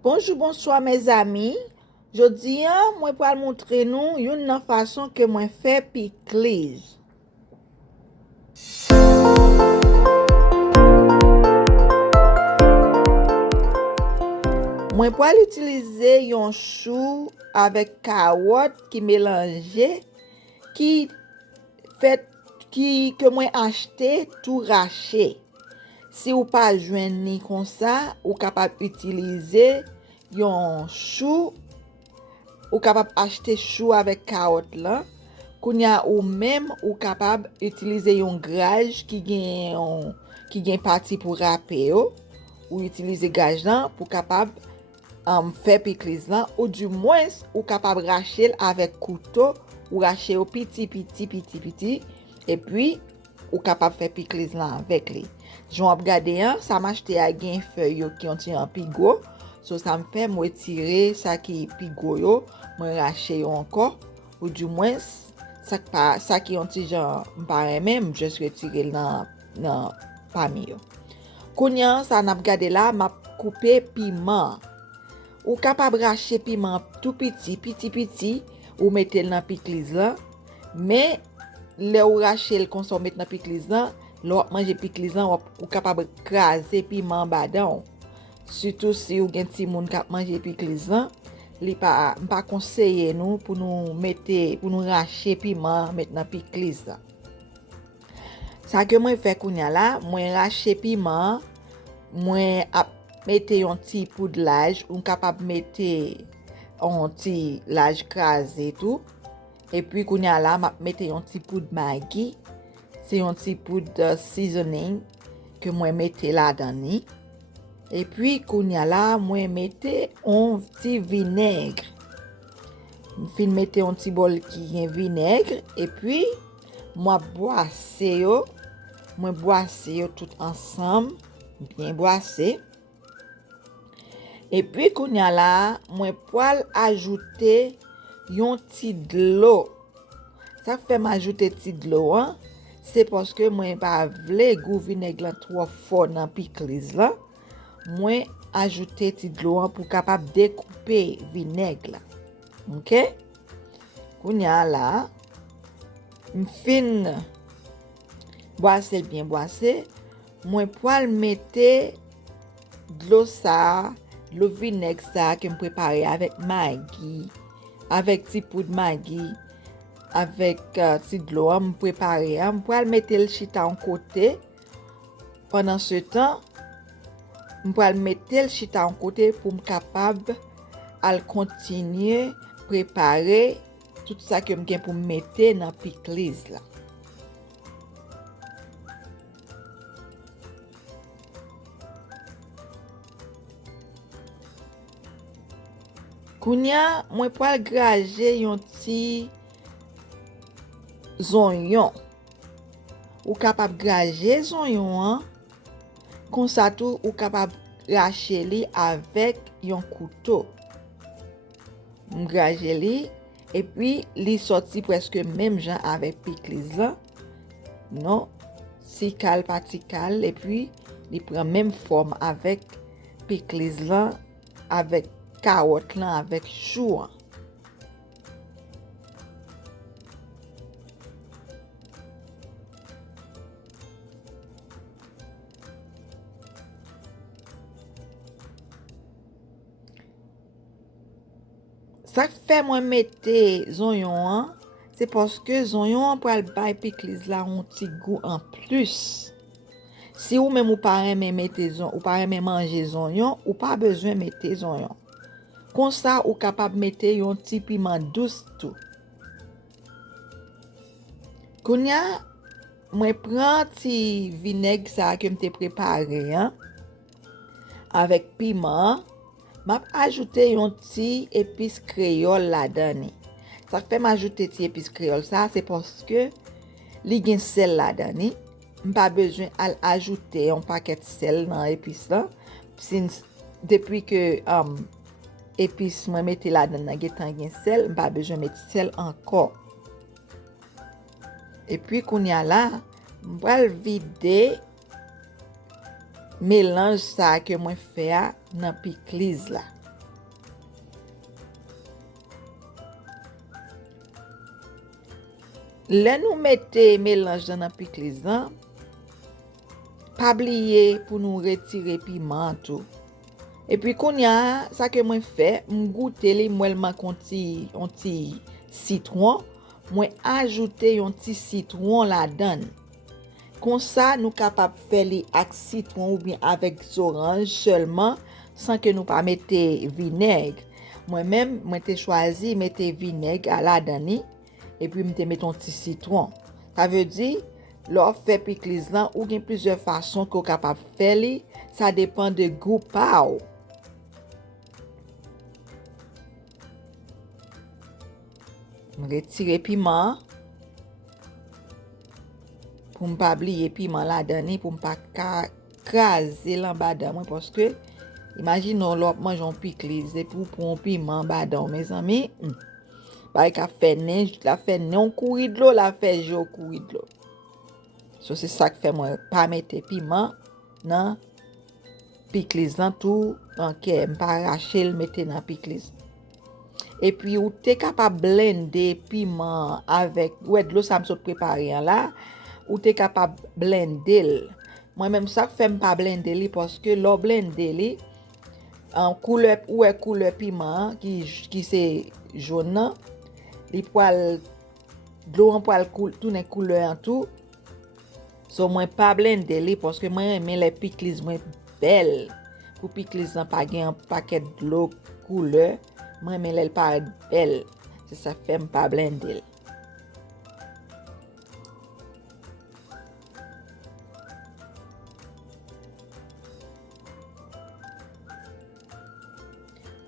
Bonjour, bonsoir mes amis. Jodi an, mwen pral montre nou yon nan fason ke mwen fè pikliz. Mwen pral utilize yon chou avek karot ki mélange ke mwen achete tout rache. Si ou pa jwen ni kon sa, ou kapab utilize yon chou, ou kapab achete chou avec carotte là. Kounya ou même ou kapab utilize yon graj ki gen parti pour râper yo, ou utilize graj lan pour kapab faire pikliz lan, ou du moins ou kapab rache avec couteau, ou rache yo petit, et puis ou kapab faire pikliz lan avec li. J'on ap gade an, sa m'achete a gen feuille yo ki yon ti an pigo. So ça me fait moi tirer ça qui pigo yo, moi rache yo encore, ou du moins ça qui yon ti jan m'pare même juste retirer nan parmi yo. Kounyan ça n'a gade là, m'a coupé piment. Ou capable rache piment tout petit, ou mette nan pikliz la, mais le ou rache l kon son mette nan pikliz la, lò manje pikliz la, ou capable craser piment badan. Surtout si ou gen ti moun kap manje pikliz la, li pa conseiller nous pour nous rache piment mettre nan pikliz la. Ça que moi fait kounya la, moi rache piment, moi ap mette yon ti poudlage, ou capable mette yon ti lage crasé tout. Et puis kounya la, m'a mette yon ti poudre Maggi. C'est yon ti poudre seasoning que moi mette là dedans. Et puis kounya la, moi mette un petit vinaigre. Fin mette un petit bol qui gen vinaigre, et puis moi boisse yo tout ensemble, bien boisse. Et puis kounya la, moi poil ajouter yon ti d'eau. Ça fait m'ajouter ti d'eau hein, c'est parce que moi pas vle goût vinaigre là trop fort dans pikliz là. Moi ajouter ti d'eau pour capable découper vinaigre là. OK? Kounya la, m'fin boisse bien boisse, moi poil mette d'eau ça, le vinaigre ça que me préparé avec Maggi, avec petit poudre Maggi, avec petit de l'eau me préparé, me poil mettre le chita en côté. Pendant ce temps, me poil mettre le chita en côté pour me capable à continuer préparer tout ça que me gen pour mettre dans pikliz là. Kounya, moi poil graje yon ti zonyon. Ou capable graje zonyon an, kon sa tou ou capable rache li avec yon couteau. M'graje li, et puis li sorti presque même genre avec pikliz là. Non, si cal patikal, et puis li prend même forme avec pikliz là, avec carotte là, avec chou. Ça fait moi mettre zonyon, c'est parce que zonyon pour le bay pikliz là un petit goût en plus. Si ou même ou pas aimer mettre ou pas aimer manger zonyon, ou pas besoin mettre zonyon. Comme ça ou capable mettre un petit piment douce tout. Kounya, moi prends ti vinaigre ça que m'te préparé hein, avec piment. M'a ajouté un petit épice créole là-dedans. Ça fait m'ajouter ti épice créole ça, c'est parce que li gen sel là-dedans. M'pas besoin à ajouter un paquet de sel dans épice là. Depuis que épice moi mette là-dedans gen sel, m'pas besoin mettre sel encore. Et puis kounya la, m'pral vider mélange ça que moi fait dans pikliz là. Là nous mettez mélange dans pickles là, pas oublier pour nous retirer piment tout. Et puis qu'on y a ça que moi fait, m'goûter les moi conti citron, moi ajouter un petit citron là-dedans. Comme ça nous capable faire les avec citron ou bien avec orange seulement sans que nous pas mettre vinaigre. Moi-même, moi t'ai choisi mettre vinaigre à la dedans et puis me mettre un petit citron. Ça veut dire l'on fait pickles là ou bien plusieurs façons qu'on capable faire li, ça dépend de goût pa ou. Retirer piment pour ne pas oublier piment là dedans pour ne pas craser l'en bas de moi parce que imaginons l'autre mange un pickles et pour un piment bas dedans mes amis. Bah ka fait neige, la fait non courir de l'eau, la fait jo courir de l'eau. So c'est ça que fait moi pas mettre piment dans pickles dans tout en que pas arracher le mettre dans pickles. Et puis ou t'es capable blender piment avec ouais de l'eau ça me saute préparer là ou t'es capable blender. Moi même ça fait pas blender li parce que l'eau blender li en couleur piment qui c'est jaune les poils l'eau en poil tourner couleur en tout. So moi pas blender li parce que moi aime les pickles moins belles. Pour pickles en pas gen un paquet de l'eau couleur, moi aime les pas belle. C'est ça fait pas blender.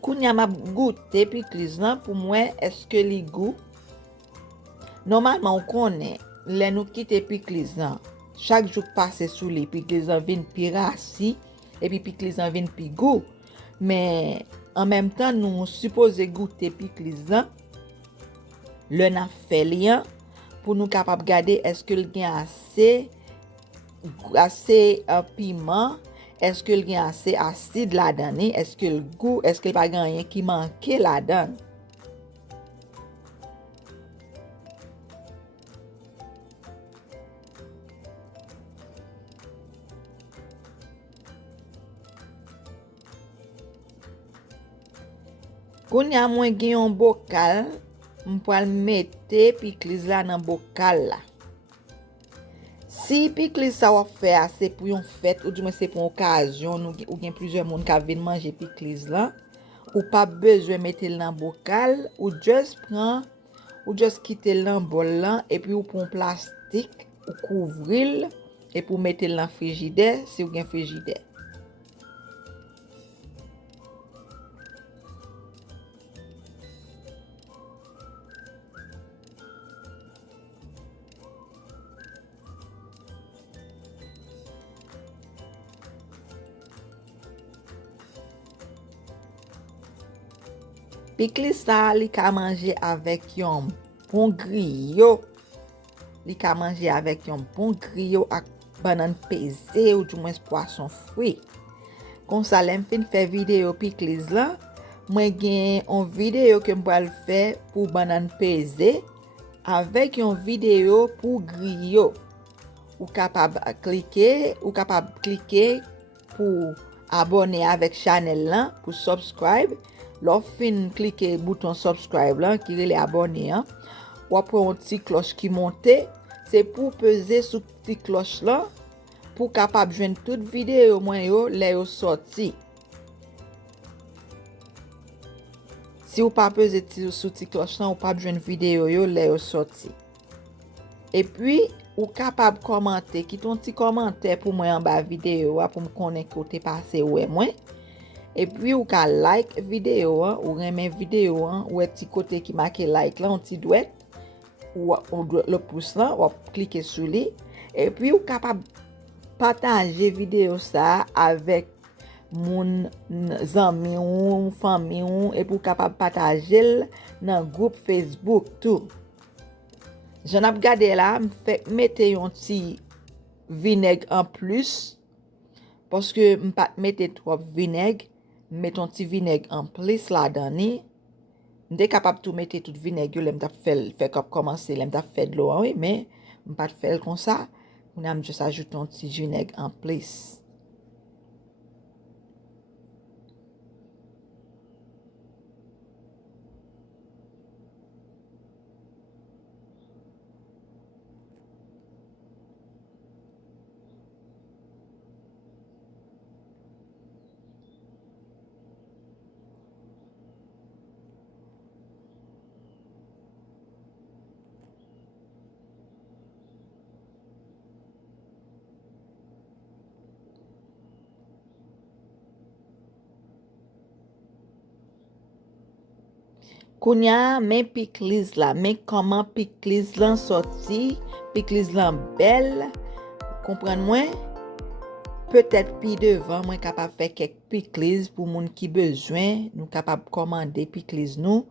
Kounya m'a goûté pickles là pour moi est-ce que les goût normalement on connaît les nous quitter pickles là chaque jour passer sous les pickles là viennent pirassi et puis pickles là viennent pi goût mais en même temps nous supposé goûter pickles là le n'a fait lien pour nous capable garder est-ce que le gain assez piment est-ce que le gain assez acide là-dedans est-ce que le goût est-ce que pas rien qui manquait là-dedans. Kounya mwen gen yon bocal, m'pral mette pickles là dans bocal là. Si pickles ça va faire c'est pour une fête ou du moins c'est pour une occasion ou bien plusieurs monde qui viennent manger pickles là, ou pas besoin mettre dans bocal ou juste quitter dans bol là et puis ou prend plastique ou couvrir et pour mettre dans frigidaire si ou gen frigidaire. Pickles ça li ka manger avec yon bon griot. Li ka manger avec yon bon griot ak banane pesée ou du moins poisson frit. Comme ça l'aime fin faire vidéo pickles là, moi gen une vidéo que m'pral faire pour banane pesée avec une vidéo pour griot. Ou capable cliquer pour abonner avec channel là pour subscribe. L'on fin cliquer bouton subscribe là qui est abonné hein. Ou après un petit cloche qui monte, c'est pour peser sur petit cloche là pour capable joindre toute vidéo moi yo les yo sorti. Si ou pas peser sur petit cloche là ou pas joindre vidéo yo les yo sorti. Et puis ou capable commenter, quitte un petit commentaire pour moi en bas vidéo pour me connaître côté passé ouais moi. Et puis ou ka like vidéo ou remet vidéo ou petit côté qui marqué like là on petit douette ou le pouce là ou cliquer sur lui et puis ou capable partager vidéo ça avec mon amis ou famille et pour capable partager dans groupe Facebook tout. J'en ai regardé là, mettez un petit vinaigre en plus parce que m'pas mettre trop vinaigre, mettez un petit vinaigre en plus là-dedans M'te capable tout mettre tout vinaigre, l'aime t'a fait comme commencer, l'aime t'a fait de l'eau, oui, mais m'pas faire comme ça. On a juste ajouté un petit vinaigre en plus. Kounya, men pikliz la, men koman pikliz lan sorti, pikliz lan bel, kompren mwen? Peut-être pi devan, mwen kapab fè kek pikliz pou moun ki bezwen, nou kapab komande pikliz nou.